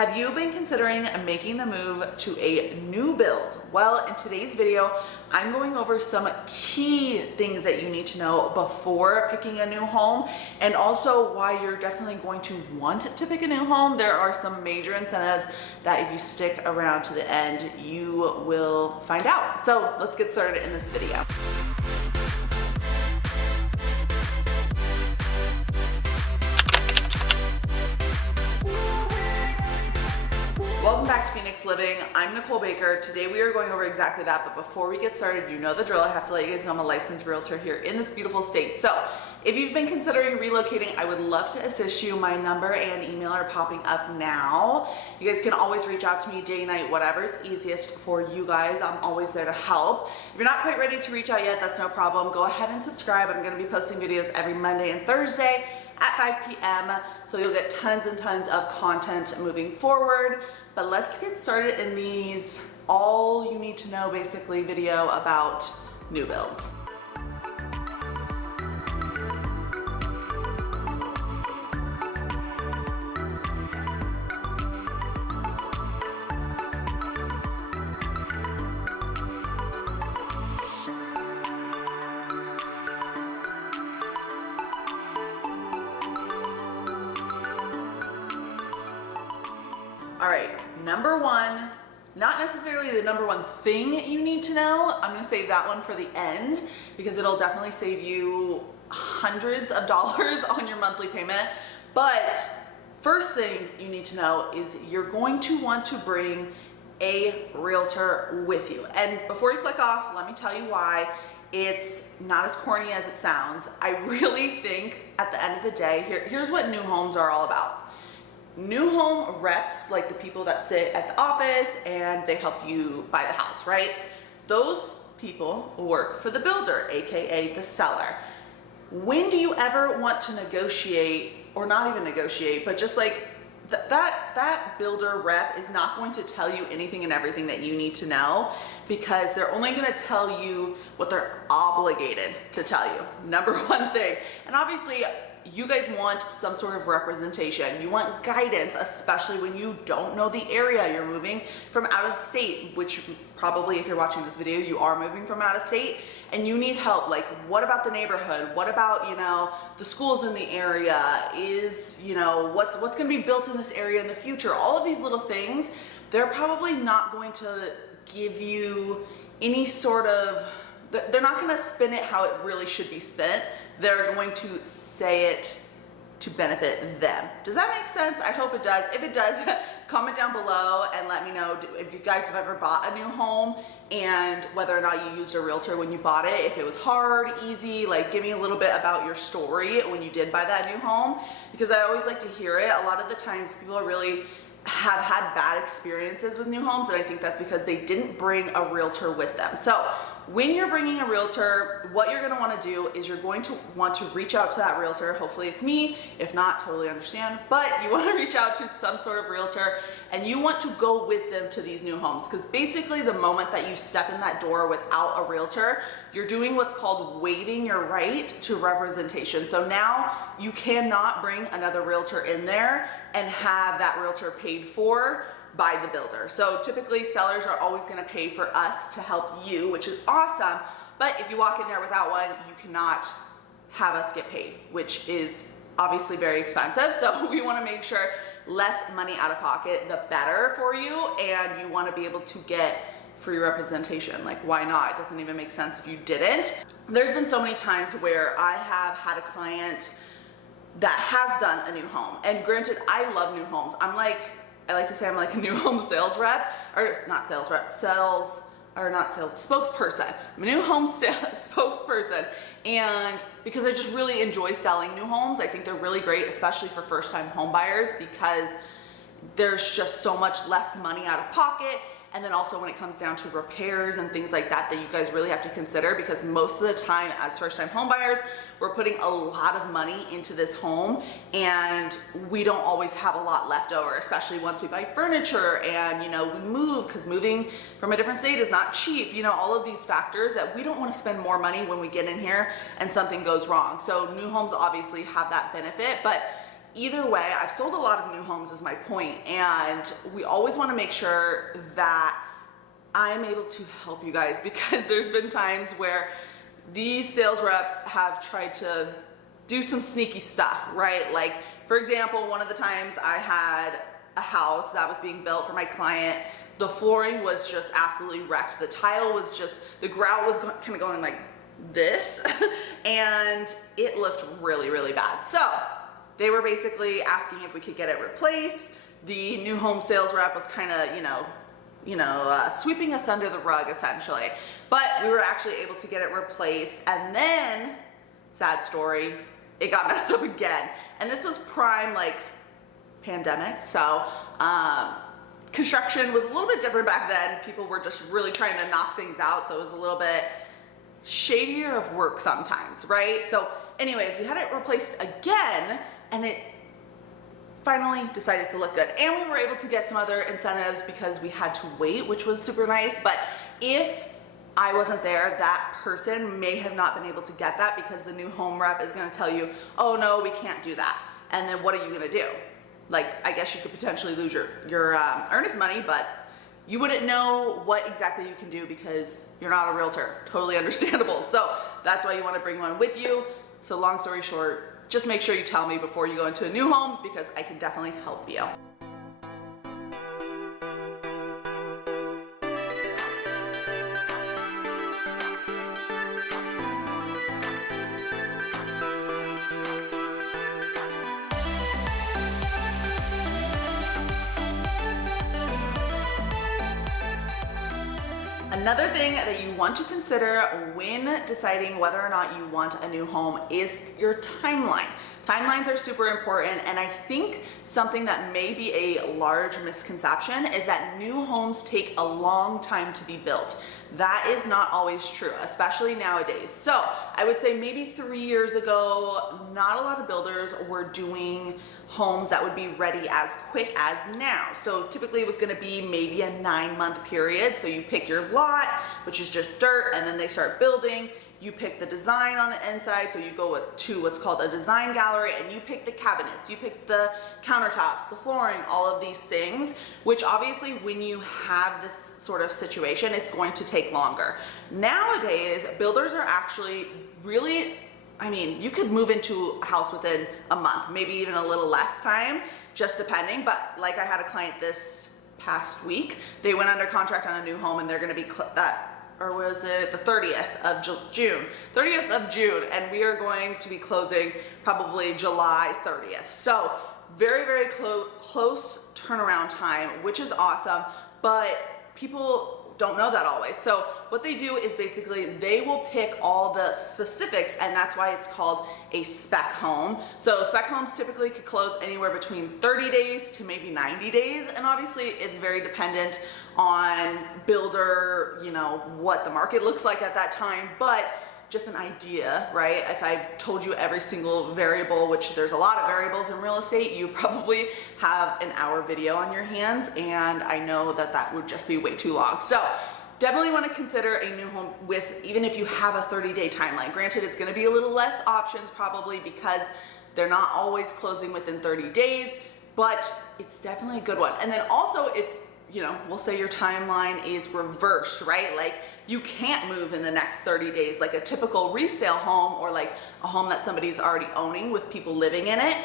Have you been considering making the move to a new build? Well, in today's video, I'm going over some key things that you need to know before picking a new home, and also why you're definitely going to want to pick a new home. There are some major incentives that if you stick around to the end, you will find out. So let's get started in this video. Welcome back to Phoenix Living. I'm Nicole Baker. Today we are going over exactly that, but before we get started, you know the drill. I have to let you guys know I'm a licensed realtor here in this beautiful state. So if you've been considering relocating, I would love to assist you. My number and email are popping up now. You guys can always reach out to me day, night, whatever's easiest for you guys. I'm always there to help. If you're not quite ready to reach out yet, that's no problem. Go ahead and subscribe. I'm going to be posting videos every Monday and Thursday at 5 p.m. So you'll get tons and tons of content moving forward. But let's get started in these all you need to know basically video about new builds. All right, number one, not necessarily the number one thing you need to know. I'm gonna save that one for the end because it'll definitely save you hundreds of dollars on your monthly payment. But first thing you need to know is you're going to want to bring a realtor with you. And before you click off, let me tell you why it's not as corny as it sounds. I really think at the end of the day, here's what new homes are all about. New home reps, like the people that sit at the office and they help you buy the house, right? Those people work for the builder, AKA the seller. When do you ever want to negotiate, or not even negotiate, but just like that builder rep is not going to tell you anything and everything that you need to know, because they're only going to tell you what they're obligated to tell you. Number one thing. And obviously, you guys want some sort of representation. You want guidance, especially when you don't know the area. You're moving from out of state, which probably if you're watching this video, you are moving from out of state and you need help. Like, what about the neighborhood? What about, the schools in the area? Is, what's going to be built in this area in the future? All of these little things, they're probably not going to give you any sort of, they're not going to spin it how it really should be spent. They're going to say it to benefit them. Does that make sense? I hope it does. If it does, comment down below and let me know if you guys have ever bought a new home and whether or not you used a realtor when you bought it. If it was hard, easy, like give me a little bit about your story when you did buy that new home, because I always like to hear it. A lot of the times people are really have had bad experiences with new homes, and I think that's because they didn't bring a realtor with them. So when you're bringing a realtor, what you're going to want to do is you're going to want to reach out to that realtor. Hopefully it's me. If not, totally understand. But you want to reach out to some sort of realtor and you want to go with them to these new homes, because basically the moment that you step in that door without a realtor, you're doing what's called waiving your right to representation. So now you cannot bring another realtor in there and have that realtor paid for by the builder. So typically sellers are always going to pay for us to help you, which is awesome. But if you walk in there without one, you cannot have us get paid, which is obviously very expensive. So we want to make sure less money out of pocket, the better for you. And you want to be able to get free representation. Like, why not? It doesn't even make sense if you didn't. There's been so many times where I have had a client that has done a new home. And granted, I love new homes. I like to say I'm like a new home sales rep, or it's not sales rep, spokesperson. I'm a new home spokesperson. And because I just really enjoy selling new homes, I think they're really great, especially for first-time home buyers, because there's just so much less money out of pocket. And then also when it comes down to repairs and things like that, that you guys really have to consider, because most of the time as first-time home buyers, we're putting a lot of money into this home and we don't always have a lot left over, especially once we buy furniture and, we move, because moving from a different state is not cheap. All of these factors that we don't want to spend more money when we get in here and something goes wrong. So new homes obviously have that benefit, but either way, I've sold a lot of new homes is my point, and we always want to make sure that I'm able to help you guys, because there's been times where these sales reps have tried to do some sneaky stuff, right? Like, for example, one of the times I had a house that was being built for my client, the flooring was just absolutely wrecked. The tile was just, the grout was kind of going like this, and it looked really, really bad. So they were basically asking if we could get it replaced. The new home sales rep was kind of, sweeping us under the rug essentially. But we were actually able to get it replaced, and then, sad story, it got messed up again. And this was prime like pandemic, so construction was a little bit different back then. People were just really trying to knock things out, so it was a little bit shadier of work sometimes, right? So anyways, we had it replaced again, and it finally decided to look good. And we were able to get some other incentives because we had to wait, which was super nice. But if I wasn't there, that person may have not been able to get that, because the new home rep is gonna tell you, oh no, we can't do that. And then what are you gonna do? Like, I guess you could potentially lose your earnest money, but you wouldn't know what exactly you can do because you're not a realtor. Totally understandable. So that's why you wanna bring one with you. So long story short, just make sure you tell me before you go into a new home, because I can definitely help you. Another thing that you want to consider when deciding whether or not you want a new home is your timeline. Timelines are super important, and I think something that may be a large misconception is that new homes take a long time to be built. That is not always true, especially nowadays. So I would say maybe 3 years ago, not a lot of builders were doing homes that would be ready as quick as now. So typically it was gonna be maybe a 9-month period. So you pick your lot, which is just dirt, and then they start building. You pick the design on the inside, so you go to what's called a design gallery, and you pick the cabinets, you pick the countertops, the flooring, all of these things, which obviously when you have this sort of situation, it's going to take longer. Nowadays, builders are actually really, you could move into a house within a month, maybe even a little less time, just depending. But like, I had a client this past week, they went under contract on a new home, and they're gonna be or was it the 30th of June? 30th of June, and we are going to be closing probably July 30th. So very, very close turnaround time, which is awesome, but people don't know that always. So what they do is basically they will pick all the specifics, and that's why it's called a spec home. So spec homes typically could close anywhere between 30 days to maybe 90 days. And obviously it's very dependent on builder, what the market looks like at that time, but just an idea, right? If I told you every single variable, which there's a lot of variables in real estate, you probably have an hour video on your hands, and I know that that would just be way too long. So definitely want to consider a new home with, even if you have a 30-day timeline. Granted, it's going to be a little less options probably because they're not always closing within 30 days, but it's definitely a good one. And then also, if we'll say your timeline is reversed, right? Like, you can't move in the next 30 days, like a typical resale home, or like a home that somebody's already owning with people living in it.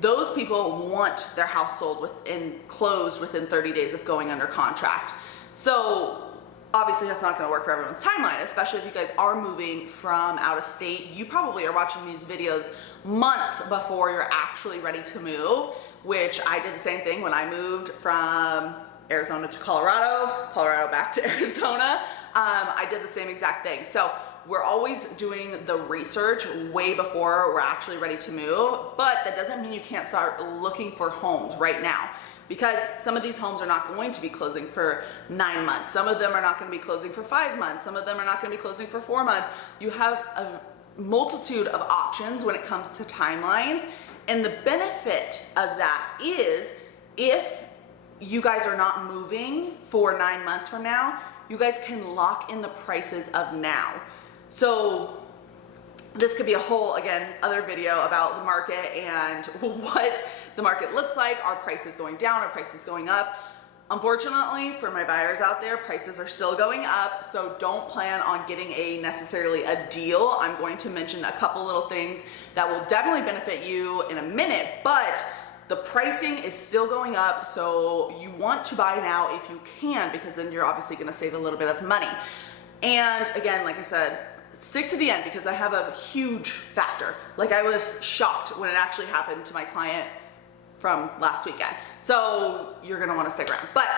Those people want their house sold and closed within 30 days of going under contract. So obviously that's not gonna work for everyone's timeline, especially if you guys are moving from out of state. You probably are watching these videos months before you're actually ready to move, which I did the same thing when I moved from Arizona to Colorado back to Arizona. I did the same exact thing. So we're always doing the research way before we're actually ready to move, but that doesn't mean you can't start looking for homes right now, because some of these homes are not going to be closing for 9 months. Some of them are not going to be closing for 5 months. Some of them are not going to be closing for 4 months. You have a multitude of options when it comes to timelines. And the benefit of that is, if you guys are not moving for 9 months from now, you guys can lock in the prices of now. So this could be a whole, again, other video about the market and what the market looks like. Are prices going down? Are prices going up? Unfortunately, for my buyers out there, prices are still going up, so don't plan on getting necessarily a deal. I'm going to mention a couple little things that will definitely benefit you in a minute, but the pricing is still going up, so you want to buy now if you can, because then you're obviously going to save a little bit of money. And again, like I said, stick to the end, because I have a huge factor. Like, I was shocked when it actually happened to my client from last weekend. So you're gonna wanna stick around. But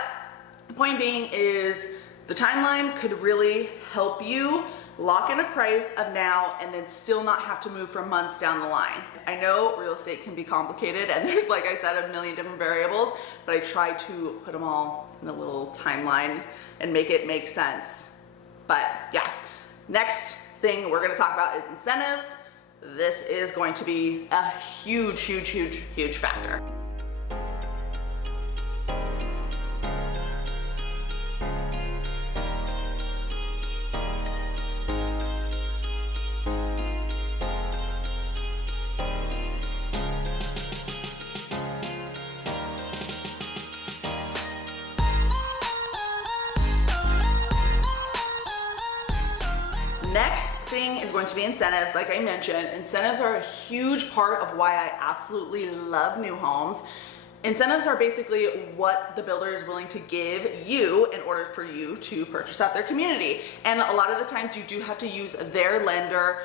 the point being is the timeline could really help you lock in a price of now and then still not have to move for months down the line. I know real estate can be complicated and there's, like I said, a million different variables, but I try to put them all in a little timeline and make it make sense. But yeah, next thing we're gonna talk about is incentives. This is going to be a huge, huge, huge, huge factor. Next thing is going to be incentives. Like I mentioned, incentives are a huge part of why I absolutely love new homes. Incentives are basically what the builder is willing to give you in order for you to purchase out their community. And a lot of the times you do have to use their lender.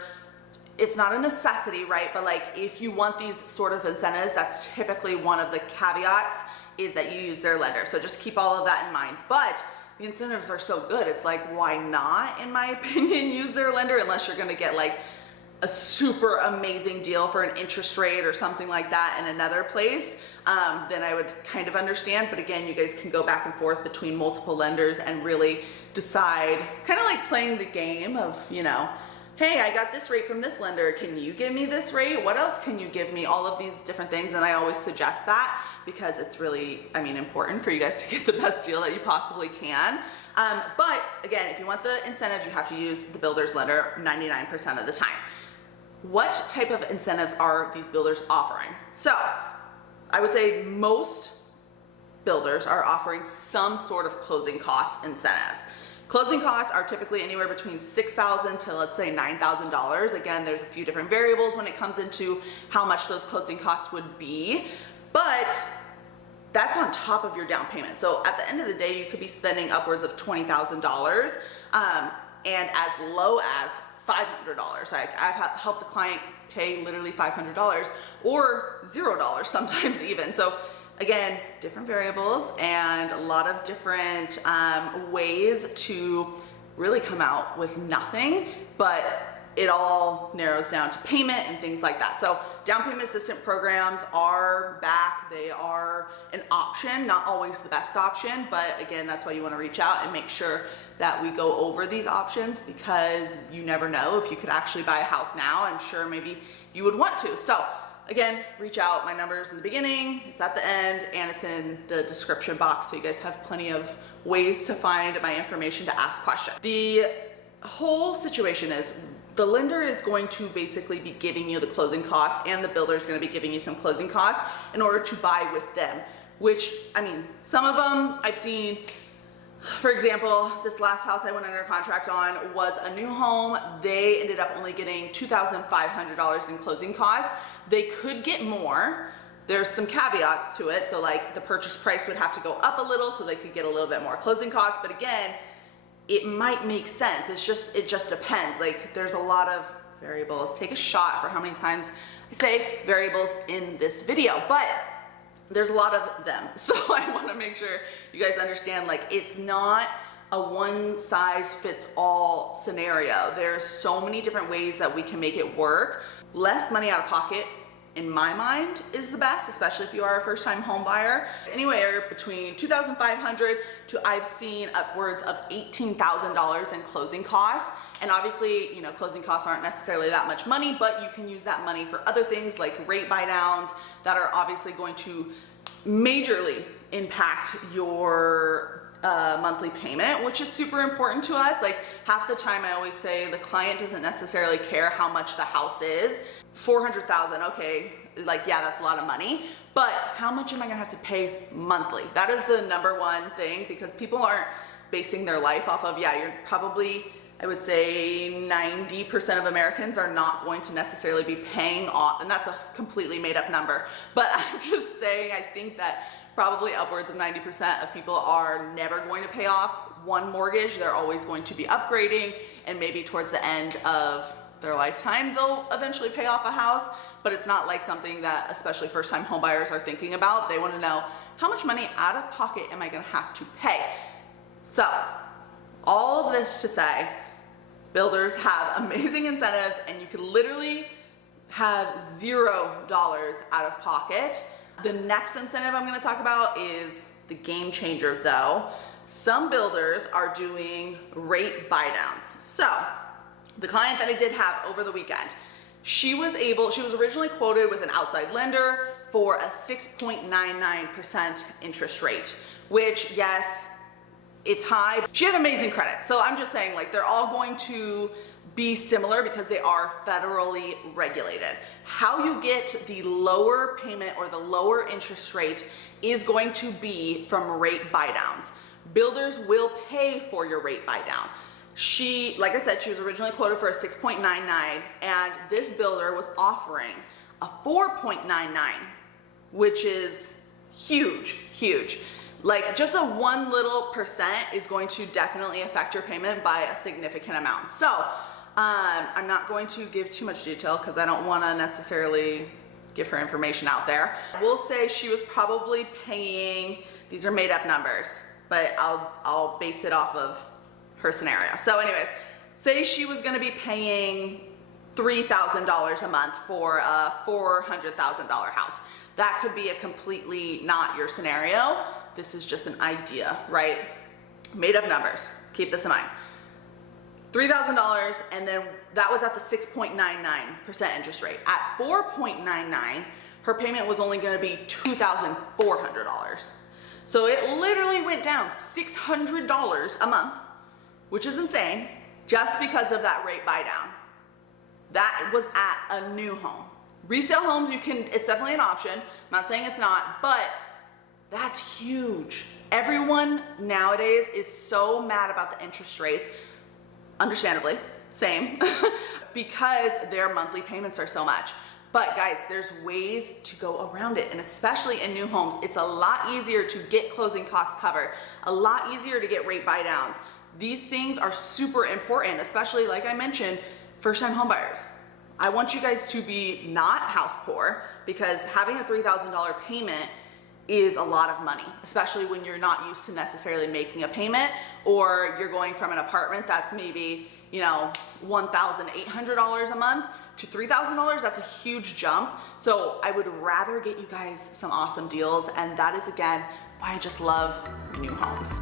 It's not a necessity, right? But like, if you want these sort of incentives, that's typically one of the caveats, is that you use their lender. So just keep all of that in mind. But the incentives are so good, it's like, why not, in my opinion, use their lender, unless you're gonna get like a super amazing deal for an interest rate or something like that in another place. Then I would kind of understand. But again, you guys can go back and forth between multiple lenders and really decide, kind of like playing the game of, you know, hey, I got this rate from this lender, can you give me this rate? What else can you give me? All of these different things. And I always suggest that, because it's really, I mean, important for you guys to get the best deal that you possibly can. But again, if you want the incentives, you have to use the builder's lender 99% of the time. What type of incentives are these builders offering? So I would say most builders are offering some sort of closing cost incentives. Closing costs are typically anywhere between $6,000 to, let's say, $9,000. Again, there's a few different variables when it comes into how much those closing costs would be, but that's on top of your down payment. So at the end of the day, you could be spending upwards of $20,000 and as low as $500. Like, I've helped a client pay literally $500 or $0 sometimes even. So again, different variables and a lot of different ways to really come out with nothing, but it all narrows down to payment and things like that. So down payment assistance programs are back. They are an option, not always the best option, but again, that's why you want to reach out and make sure that we go over these options, because you never know if you could actually buy a house now. I'm sure maybe you would want to. So again, reach out. My number's in the beginning, it's at the end, and it's in the description box, so you guys have plenty of ways to find my information to ask questions. The whole situation is the lender is going to basically be giving you the closing costs, and the builder is going to be giving you some closing costs in order to buy with them, which, I mean, some of them I've seen. For example, this last house I went under contract on was a new home. They ended up only getting $2,500 in closing costs. They could get more. There's some caveats to it. So like, the purchase price would have to go up a little so they could get a little bit more closing costs. But again, it might make sense. It just depends. Like, there's a lot of variables. Take a shot for how many times I say variables in this video, but there's a lot of them. So I want to make sure you guys understand, like, it's not a one size fits all scenario. There's so many different ways that we can make it work. Less money out of pocket, in my mind, is the best, especially if you are a first time home buyer. Anywhere between $2,500 to, I've seen upwards of $18,000 in closing costs. And obviously, you know, closing costs aren't necessarily that much money, but you can use that money for other things like rate buy downs that are obviously going to majorly impact your monthly payment, which is super important to us. Like half the time I always say the client doesn't necessarily care how much the house is. 400,000, okay, like yeah, that's a lot of money, but how much am I gonna have to pay monthly? That is the number one thing, because people aren't basing their life off of, yeah, you're probably, I would say 90% of Americans are not going to necessarily be paying off, and that's a completely made up number, but I'm just saying I think that probably upwards of 90% of people are never going to pay off one mortgage. They're always going to be upgrading, and maybe towards the end of their lifetime they'll eventually pay off a house, but it's not like something that especially first-time home buyers are thinking about. They want to know, how much money out of pocket am I going to have to pay? So all of this to say, builders have amazing incentives, and you can literally have $0 out of pocket. The next incentive I'm going to talk about is the game changer though. Some builders are doing rate buy downs. So the client that I did have over the weekend, she was originally quoted with an outside lender for a 6.99% interest rate, which yes, it's high. She had amazing credit. So I'm just saying, like, they're all going to be similar because they are federally regulated. How you get the lower payment or the lower interest rate is going to be from rate buy downs. Builders will pay for your rate buy down. She, like I said, she was originally quoted for a 6.99, and this builder was offering a 4.99, which is huge, huge. Like just a 1 little percent is going to definitely affect your payment by a significant amount. So I'm not going to give too much detail because I don't want to necessarily give her information out there. We'll say she was probably paying, these are made up numbers, but I'll base it off of her scenario. So anyways, say she was going to be paying $3,000 a month for a $400,000 house. That could be a completely not your scenario. This is just an idea, right? Made up numbers. Keep this in mind. $3,000, and then that was at the 6.99% interest rate. At 4.99, her payment was only going to be $2,400. So it literally went down $600 a month, which is insane, just because of that rate buy down. That was at a new home. Resale homes, it's definitely an option. I'm not saying it's not, but that's huge. Everyone nowadays is so mad about the interest rates, understandably, same, because their monthly payments are so much. But guys, there's ways to go around it, and especially in new homes, it's a lot easier to get closing costs covered, a lot easier to get rate buy downs. These things are super important, especially like I mentioned, first-time home buyers. I want you guys to be not house poor, because having a $3,000 payment is a lot of money, especially when you're not used to necessarily making a payment, or you're going from an apartment that's maybe, you know, $1,800 a month to $3,000. That's a huge jump. So I would rather get you guys some awesome deals, and that is again why I just love new homes.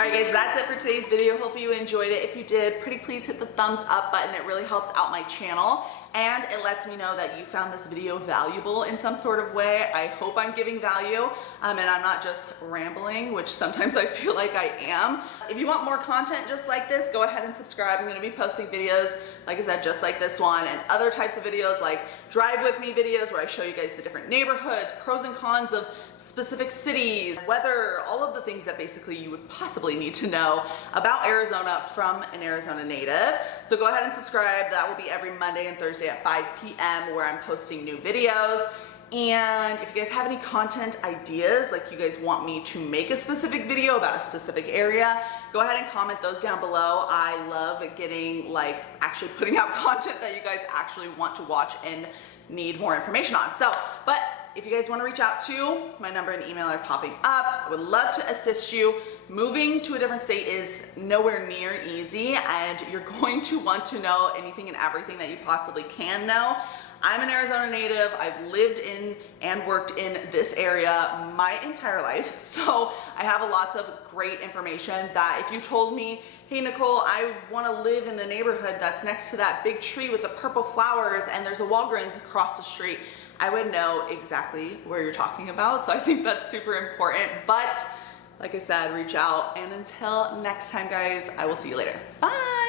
Alright guys, that's it for today's video. Hopefully you enjoyed it. If you did, pretty please hit the thumbs up button. It really helps out my channel, and it lets me know that you found this video valuable in some sort of way. I hope I'm giving value, and I'm not just rambling, which sometimes I feel like I am. If you want more content just like this, go ahead and subscribe. I'm going to be posting videos, like I said, just like this one, and other types of videos like drive with me videos where I show you guys the different neighborhoods, pros and cons of specific cities, weather, all of the things that basically you would possibly need to know about Arizona from an Arizona native. So go ahead and subscribe. That will be every Monday and Thursday at 5 p.m. where I'm posting new videos. And if you guys have any content ideas, like you guys want me to make a specific video about a specific area, go ahead and comment those down below. I love getting, like, actually putting out content that you guys actually want to watch and need more information on. So, but if you guys want to reach out to, my number and email are popping up. I would love to assist you. moving to a different state is nowhere near easy, and you're going to want to know anything and everything that you possibly can know. I'm an Arizona native. I've lived in and worked in this area my entire life, so I have a lot of great information that if you told me, hey Nicole, I want to live in the neighborhood that's next to that big tree with the purple flowers and there's a Walgreens across the street, I would know exactly where you're talking about. So I think that's super important. But like I said, reach out. And until next time, guys, I will see you later. Bye.